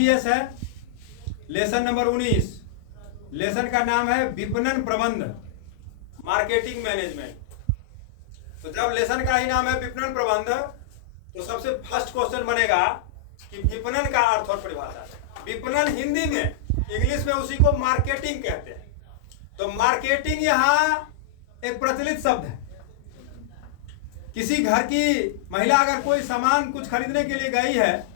GPS है, lesson number 19। Lesson का नाम है विपणन प्रबंध, मार्केटिंग मैनेजमेंट। तो जब लेसन का ही नाम है विपणन प्रबंध, तो सबसे फर्स्ट क्वेश्चन बनेगा कि विपणन का अर्थ और परिभाषा। विपणन हिंदी में, इंग्लिश में उसी को मार्केटिंग कहते हैं। तो मार्केटिंग यहाँ एक प्रचलित शब्द है। किसी घर की महिला अगर कोई सामान कुछ खरीदने के लिए गई है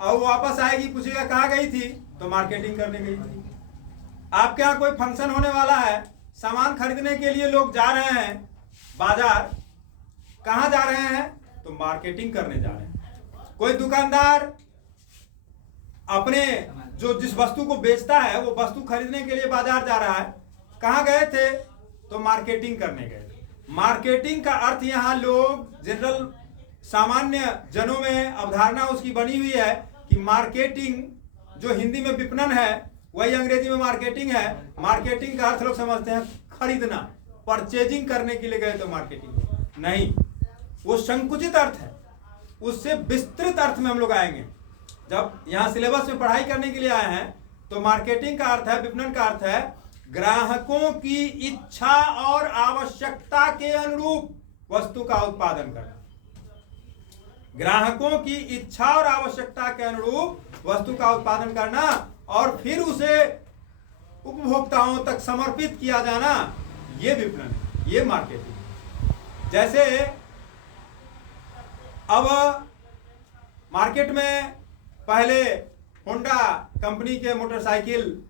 और वो वापस आएगी, पूछेगा कहाँ गई थी, तो मार्केटिंग करने गई थी। आपके यहाँ कोई फंक्शन होने वाला है, सामान खरीदने के लिए लोग जा रहे हैं बाजार, कहाँ जा रहे हैं, तो मार्केटिंग करने जा रहे हैं। कोई दुकानदार अपने जो जिस वस्तु को बेचता है वो वस्तु खरीदने के लिए बाजार जा रहा है, कहाँ गए थे, तो मार्केटिंग करने गए थे। मार्केटिंग का अर्थ यहाँ लोग जनरल सामान्य जनों में अवधारणा उसकी बनी हुई है कि मार्केटिंग जो हिंदी में विपणन है वही अंग्रेजी में मार्केटिंग है। मार्केटिंग का अर्थ लोग समझते हैं खरीदना, परचेजिंग करने के लिए गए तो मार्केटिंग नहीं, वो संकुचित अर्थ है। उससे विस्तृत अर्थ में हम लोग आएंगे। जब यहाँ सिलेबस में पढ़ाई करने के लिए आए हैं तो मार्केटिंग का अर्थ है, विपणन का अर्थ है ग्राहकों की इच्छा और आवश्यकता के अनुरूप वस्तु का उत्पादन करना। ग्राहकों की इच्छा और आवश्यकता के अनुरूप वस्तु का उत्पादन करना और फिर उसे उपभोक्ताओं तक समर्पित किया जाना, ये विपणन, ये मार्केटिंग। जैसे अब मार्केट में पहले होंडा कंपनी के मोटरसाइकिल,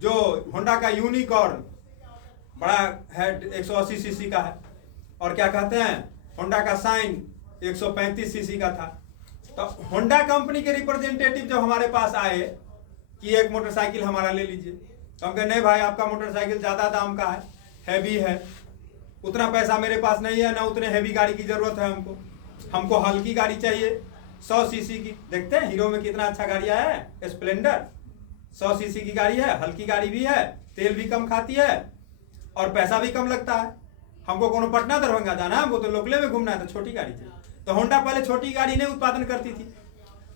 जो होंडा का यूनिकॉर्न बड़ा है 180 सीसी का है, और क्या कहते हैं होंडा का साइन 135 सीसी का था। तो होंडा कंपनी के रिप्रेजेंटेटिव जब हमारे पास आए कि एक मोटरसाइकिल हमारा ले लीजिए, तो हम कहे नहीं भाई, आपका मोटरसाइकिल ज़्यादा दाम का है, हैवी है, उतना पैसा मेरे पास नहीं है, ना उतने हैवी गाड़ी की ज़रूरत है हमको हल्की गाड़ी चाहिए 100 सीसी की। देखते हैं हीरो में कितना अच्छा गाड़ी आया है, स्प्लेंडर 100 सीसी की गाड़ी है, हल्की गाड़ी भी है, तेल भी कम खाती है और पैसा भी कम लगता है। हमको कोनो पटना दरभंगा जाना है, हमको तो लोकले में घूमना है, तो छोटी गाड़ी चाहिए। तो होंडा पहले छोटी गाड़ी नहीं उत्पादन करती थी।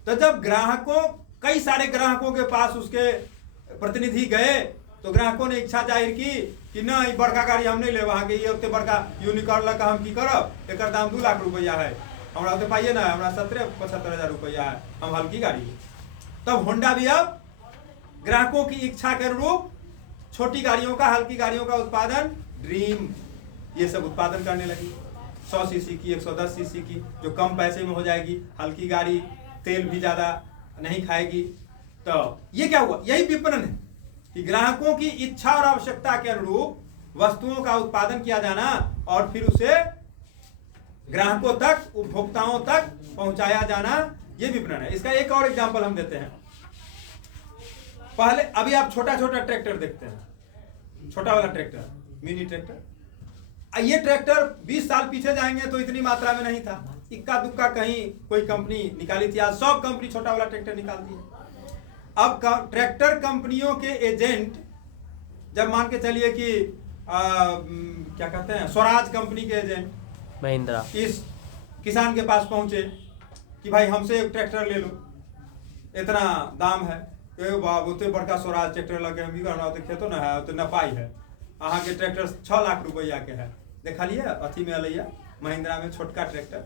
तो जब ग्राहकों, कई सारे ग्राहकों के पास उसके प्रतिनिधि गए, तो ग्राहकों ने इच्छा जाहिर की कि ना ये बड़का गाड़ी हम नहीं ले, वहाँ के ये उतने बड़का यूनिकॉर्न लगा हम की करब, एक दाम 2 लाख रुपया है, हमारा तो पाइए ना, हमारा 70-75 हज़ार रुपया है, हम हल्की गाड़ी। तब होंडा भी अब ग्राहकों की इच्छा के अनुरूप छोटी गाड़ियों का, हल्की गाड़ियों का उत्पादन, ड्रीम, ये सब उत्पादन करने लगी। 100 सीसी की, 110 सीसी की, जो कम पैसे में हो जाएगी, हल्की गाड़ी, तेल भी ज़्यादा नहीं खाएगी। तो ये क्या हुआ, यही विपणन है कि ग्राहकों की इच्छा और आवश्यकता के अनुरूप वस्तुओं का उत्पादन किया जाना और फिर उसे ग्राहकों तक, उपभोक्ताओं तक पहुंचाया जाना, ये विपणन है। इसका एक और एग्जाम्पल हम देते हैं। पहले अभी आप छोटा छोटा ट्रैक्टर देखते हैं, छोटा वाला ट्रैक्टर, मिनी ट्रैक्टर। ये ट्रैक्टर 20 साल पीछे जाएंगे तो इतनी मात्रा में नहीं था, इक्का दुक्का कहीं कोई कंपनी निकाली थी, आज सब कंपनी छोटा वाला ट्रैक्टर निकालती है। अब ट्रैक्टर कंपनियों के एजेंट, जब मान के चलिए कि क्या कहते हैं, स्वराज कंपनी के एजेंट महिंद्रा इस किसान के पास पहुंचे कि भाई हमसे एक ट्रैक्टर ले लो, इतना दाम है, बाबू उतने बड़का स्वराज ट्रैक्टर लगे, हम भी करना खेतो ना है, तो नपाई है, अहाँ के ट्रैक्टर 6 लाख रुपया के है। देखा लिए अथी में अलैया महिंद्रा में छोटका ट्रैक्टर,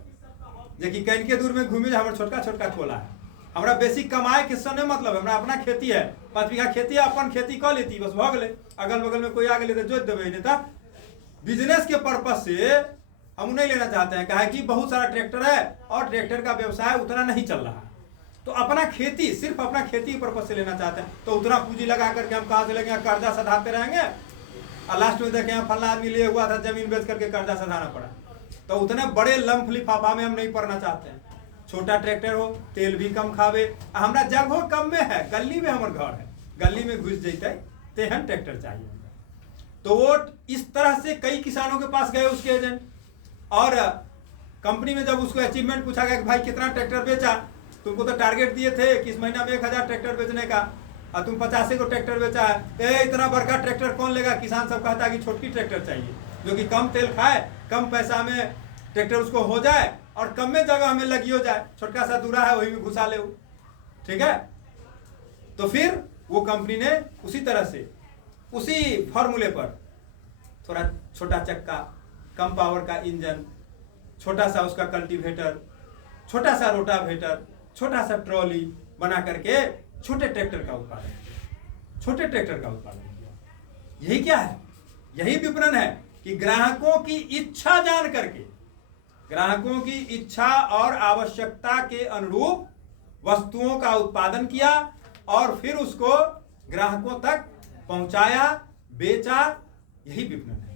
जेकि कहीं के दूर में घूमे, हमारे छोटका छोटका खोला है। हमारा बेसिक कमाए किससे नहीं मतलब, हमारा अपना खेती है, 5 बीघा खेती है, अपन खेती कर लेती, बस भग ले, अगल बगल में कोई आगे ले तो जोत देवे, नहीं था। बिजनेस के पर्पज से हम नहीं लेना चाहते हैं, कहा कि बहुत सारा ट्रैक्टर है और ट्रैक्टर का व्यवसाय उतना नहीं चल रहा है, तो अपना खेती, सिर्फ अपना खेती पर्पज से लेना चाहते हैं। तो उतना पूंजी लगा करके हम कहाँ से लेंगे, कर्जा सधाते रहेंगे और लास्ट में देखें फला आदमी लिए हुआ था, जमीन बेच करके कर्जा सधाना पड़ा। तो उतने बड़े लम्फ लिफाफा में हम नहीं पड़ना चाहते हैं। छोटा ट्रैक्टर हो, तेल भी कम खावे, हमारा जगह कम में है, गली में हमारे घर है, गली में घुस जैते तेहन ट्रैक्टर चाहिए। तो वो इस तरह से कई किसानों के पास गए उसके एजेंट, और कंपनी में जब उसको अचीवमेंट पूछा गया कि भाई कितना ट्रैक्टर बेचा, तुमको तो टारगेट दिए थे कि इस महीना में 1000 ट्रैक्टर बेचने का, और तुम 85 को ट्रैक्टर बेचा है, इतना बड़का ट्रैक्टर कौन लेगा। किसान सब कहता है कि छोटी ट्रैक्टर चाहिए, जो कि कम तेल खाए, कम पैसा में ट्रैक्टर उसको हो जाए और कम में जगह हमें लगी हो जाए, छोटका सा दूरा है वही में घुसा ले, ठीक है। तो फिर वो कंपनी ने उसी तरह से उसी फॉर्मूले पर थोड़ा छोटा चक्का, कम पावर का इंजन, छोटा सा उसका कल्टीवेटर, छोटा सा रोटावेटर, छोटा सा ट्रॉली बना करके छोटे ट्रैक्टर का उत्पादन किया। यही क्या है? यही विपणन है कि ग्राहकों की इच्छा जान करके, ग्राहकों की इच्छा और आवश्यकता के अनुरूप वस्तुओं का उत्पादन किया और फिर उसको ग्राहकों तक पहुंचाया, बेचा। यही विपणन है।